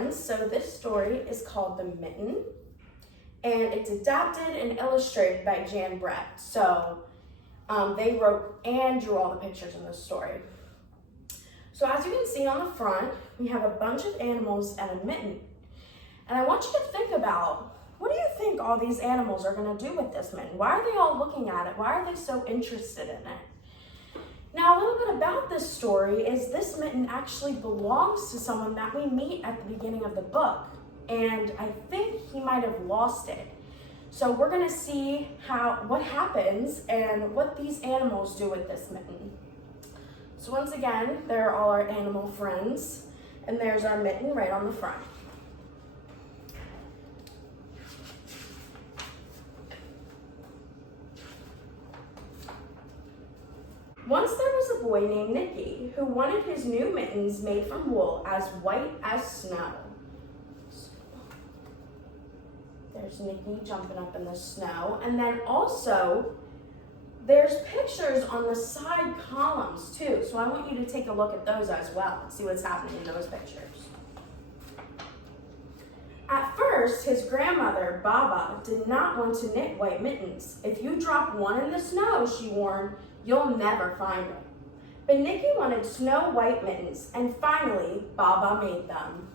friends. So this story is called The Mitten, and it's adapted and illustrated by Jan Brett. So they wrote and drew all the pictures in this story. So as you can see on the front, we have a bunch of animals and a mitten. And I want you to think about, what do you think all these animals are going to do with this mitten? Why are they all looking at it? Why are they so interested in it? Now, a little bit about this story is this mitten actually belongs to someone that we meet at the beginning of the book. And I think he might have lost it. So we're going to see what happens and what these animals do with this mitten. So once again, there are all our animal friends, and there's our mitten right on the front. Once there was a boy named Nicky who wanted his new mittens made from wool as white as snow. There's Nicky jumping up in the snow. And then also, there's pictures on the side columns too. So I want you to take a look at those as well and see what's happening in those pictures. At first, his grandmother, Baba, did not want to knit white mittens. If you drop one in the snow, she warned, you'll never find it. But Nicky wanted snow white mittens, and finally, Baba made them.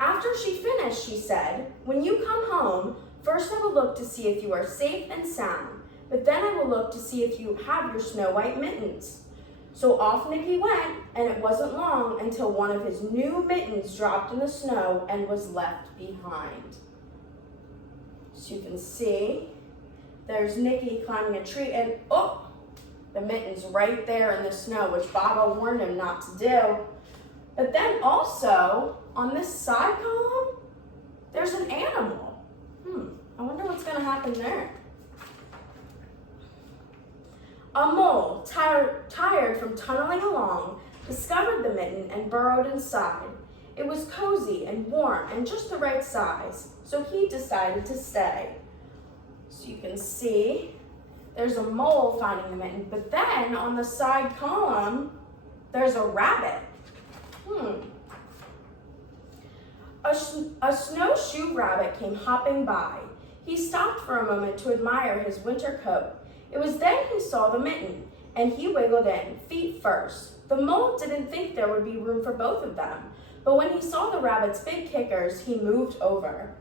After she finished, she said, when you come home, first I will look to see if you are safe and sound, but then I will look to see if you have your snow white mittens. So off Nicky went, and it wasn't long until one of his new mittens dropped in the snow and was left behind. So you can see, there's Nicky climbing a tree, and oh, the mitten's right there in the snow, which Baba warned him not to do. But then also, on this side column, there's an animal. I wonder what's gonna happen there. A mole, tired from tunneling along, discovered the mitten and burrowed inside. It was cozy and warm and just the right size, so he decided to stay. So you can see, there's a mole finding the mitten, but then on the side column, there's a rabbit. A snowshoe rabbit came hopping by. He stopped for a moment to admire his winter coat. It was then he saw the mitten, and he wiggled in, feet first. The mole didn't think there would be room for both of them, but when he saw the rabbit's big kickers, he moved over.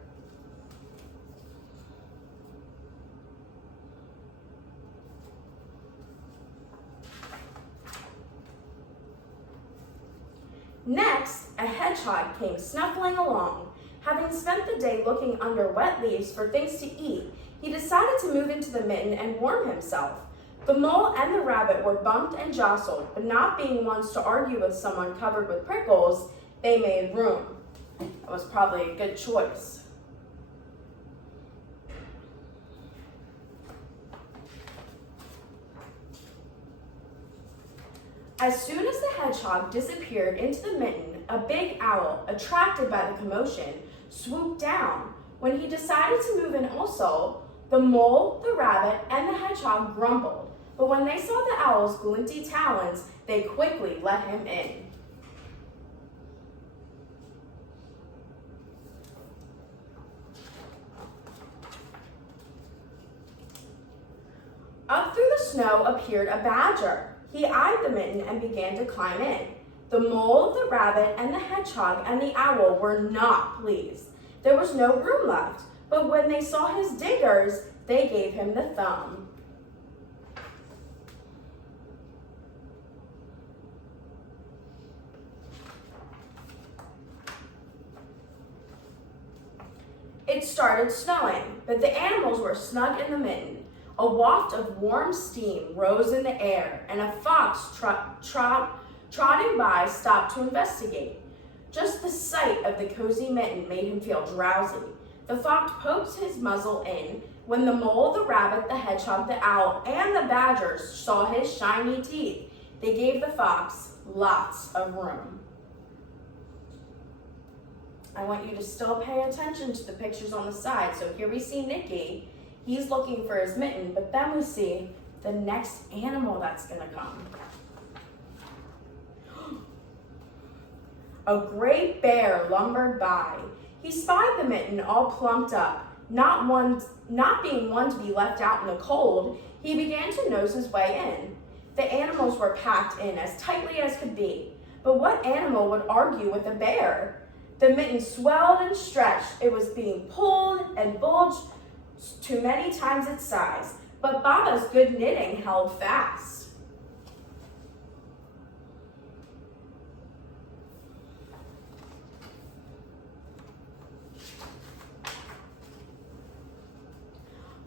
Next, a hedgehog came snuffling along. Having spent the day looking under wet leaves for things to eat, he decided to move into the mitten and warm himself. The mole and the rabbit were bumped and jostled, but not being ones to argue with someone covered with prickles, they made room. That was probably a good choice. As soon as the hedgehog disappeared into the mitten, a big owl, attracted by the commotion, swooped down. When he decided to move in also, the mole, the rabbit, and the hedgehog grumbled. But when they saw the owl's glinty talons, they quickly let him in. Up through the snow appeared a badger. He eyed the mitten and began to climb in. The mole, the rabbit, and the hedgehog and the owl were not pleased. There was no room left, but when they saw his diggers, they gave him the thumb. It started snowing, but the animals were snug in the mitten. A waft of warm steam rose in the air, and a fox trotting by stopped to investigate. Just the sight of the cozy mitten made him feel drowsy. The fox poked his muzzle in. When the mole, the rabbit, the hedgehog, the owl, and the badger saw his shiny teeth, they gave the fox lots of room. I want you to still pay attention to the pictures on the side. So here we see Nicky. He's looking for his mitten, but then we see the next animal that's gonna come. A great bear lumbered by. He spied the Mitten all plumped up, not being one to be left out in the cold. He began to nose his way in. The animals were packed in as tightly as could be. But what animal would argue with a bear? The Mitten swelled and stretched. It was being pulled and bulged to many times its size. But Baba's good knitting held fast.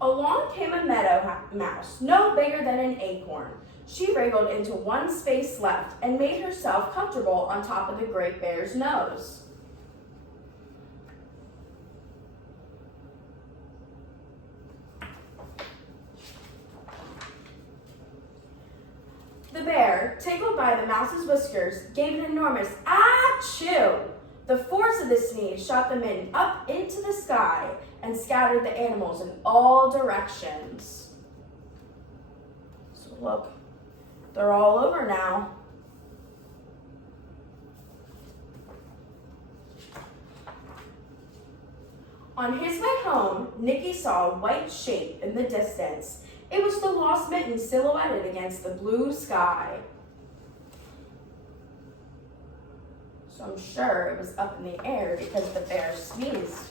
Along came a meadow mouse, no bigger than an acorn. She wriggled into one space left and made herself comfortable on top of the great bear's nose. The bear, tickled by the mouse's whiskers, gave an enormous achoo. The force of the sneeze shot the Mitten up into the sky and scattered the animals in all directions. So look, they're all over now. On his way home, Nicky saw a white shape in the distance. It was the lost Mitten silhouetted against the blue sky. So I'm sure it was up in the air because the bear sneezed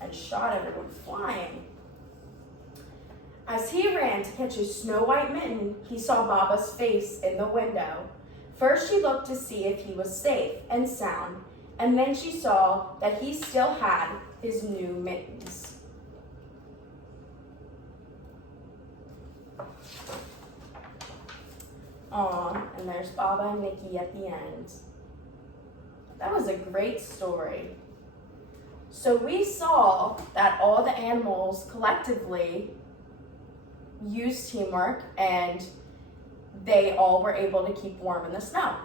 and shot everyone flying. As he ran to catch his snow-white Mitten, he saw Baba's face in the window. First she looked to see if he was safe and sound, and then she saw that he still had his new mittens. Aw, and there's Baba and Nicky at the end. That was a great story. So we saw that all the animals collectively used teamwork and they all were able to keep warm in the snow.